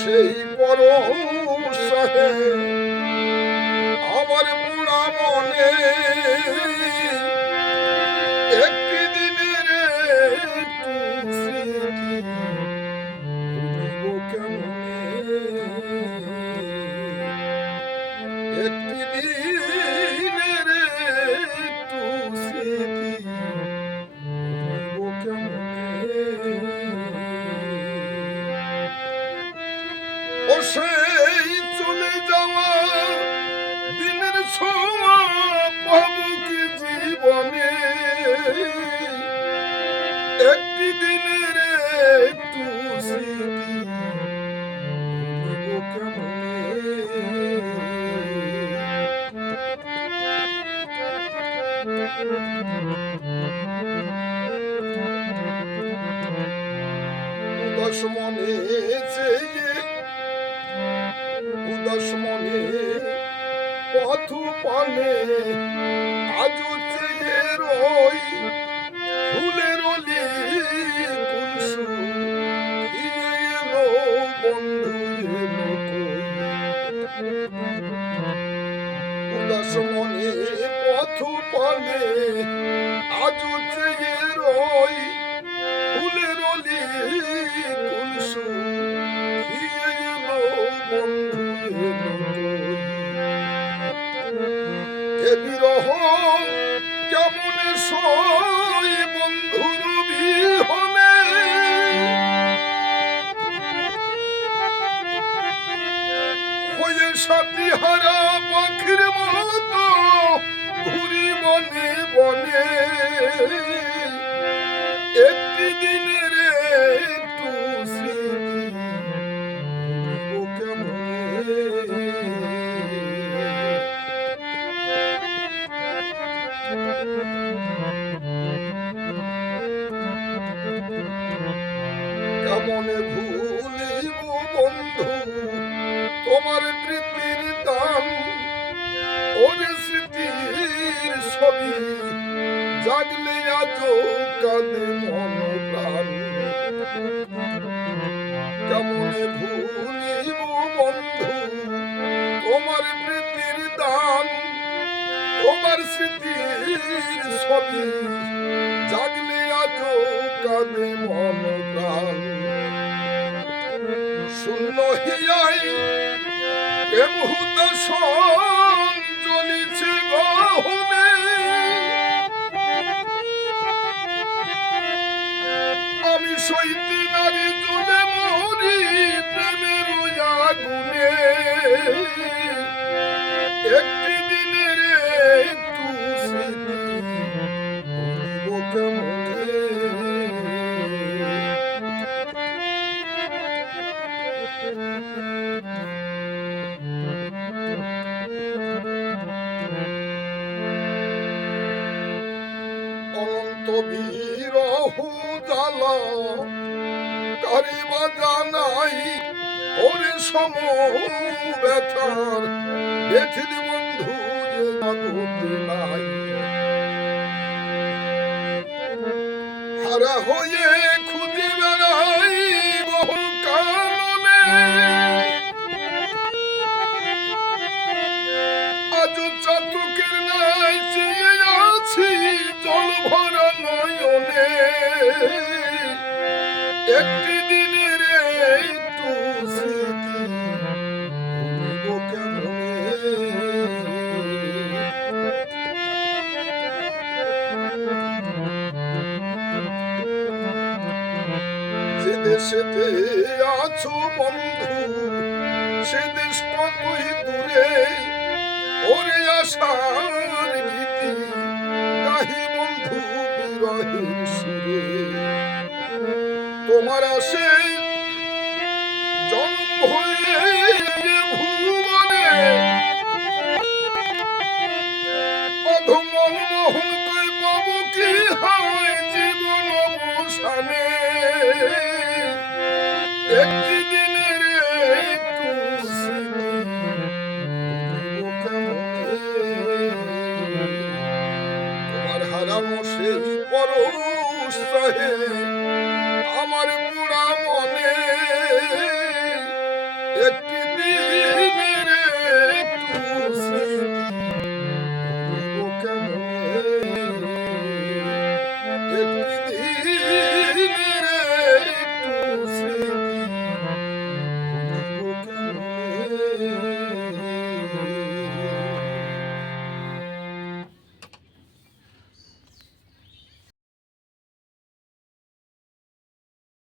সেই পরম সহে আমার বুড়া মনে একটি দিনের একটু স্মৃতি ভুলিব কেমনে, একটি দিনের একটু স্মৃতি ভুলিব কেমনে। ও সেই চলে যাওয়া দিনের ছোঁয়া পাবো কি জীবনে, একটি দিনের একটু স্মৃতি ভুলিব কেমনে। উদাস মনে চেয়ে উদাস মনে পথ পানে আজও চেয়ে রই ফুলের অলি কুলসুম ফিরে এলো বন্ধু এলো কই। উদাস মনে পথ পানে আজও চেয়ে রই ফুলের অলি কুলসুম ফিরে এলো বন্ধু এলো কই। এ বিরহ কেমন সই বন্ধুর বিহনে, হয়ে সাথী হারা পাখির মতো ঘুরি বনে বনে, একটি দিনের একটু স্মৃতি ভুলিব কেমনে। কেমনে ভুলিব বন্ধু তোমার প্রীতির দান, ওরে স্মৃতির ছবি জাগলে আজও কাঁদে মন প্রাণ। কেমনে ভুলিব বন্ধু তোমার প্রীতির দান, তোমার স্মৃতির ছবি জাগলে আজও কাঁদে মন প্রাণ। শূন্য হিয়াই প্রেম হুতাশন জ্বলিছে গহনে, আমি সইতে নারী জ্বলে মরি প্রেমের আগুনে, একটি দিনের একটু স্মৃতি ভুলিব কেমনে। অনন্ত বিরহ জ্বালা কারে বা জানাই, ওরে সম ব্যথার বেথিল বন্ধু যে জগতে নাই। হারা হয়ে খুঁজে বেড়াই বহু কাননে, আজ চাতকের নাই চেয়ে আছি জল ভরা নয়নে, একটি দিনের একটু স্মৃতি ভুলিব কেমনে। যে দেশেতে আছো বন্ধু সে দেশ কতই দূরে, ওরে আশার গীতি গাহি বন্ধু বিরহের সুরে। তোমার আসে